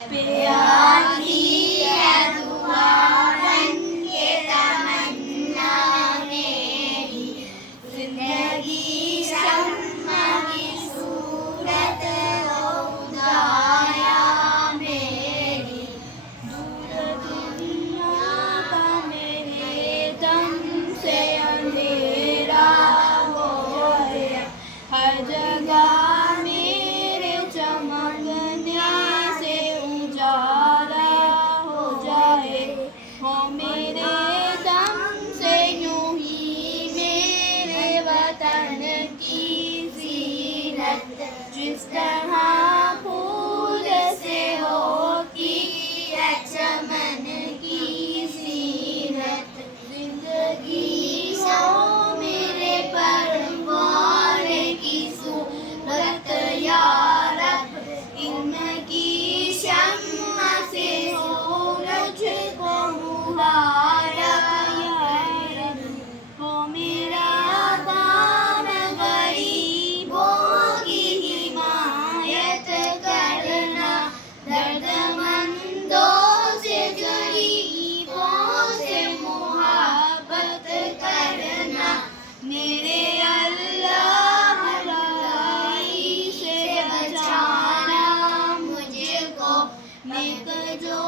प्यार की है दुआ बन के तमन्ना मेरी, जिंदगी शम्मा की सूरत हो खुदाया मेरी। दूर दुनिया का मेरे दम से अंधेरा हो गया, हर जगह मेरे चमकने से उजाला हो जाए। हो मेरे दम से यूं ही मेरे वतन की जीनत, जिस तरह फूल से होती है चमन की जीनत। जिंदगी हो मेरे परवाने की सूरत या रब, इनकी शम्मा से हो मुझको मुबारक या रब। हो मेरा काम गरीबों की हिमायत करना, दर्दमंदों से गरीबों से मुहब्बत करना। मेरे अल्लाह बुराई से बचाना मुझको, नेक जो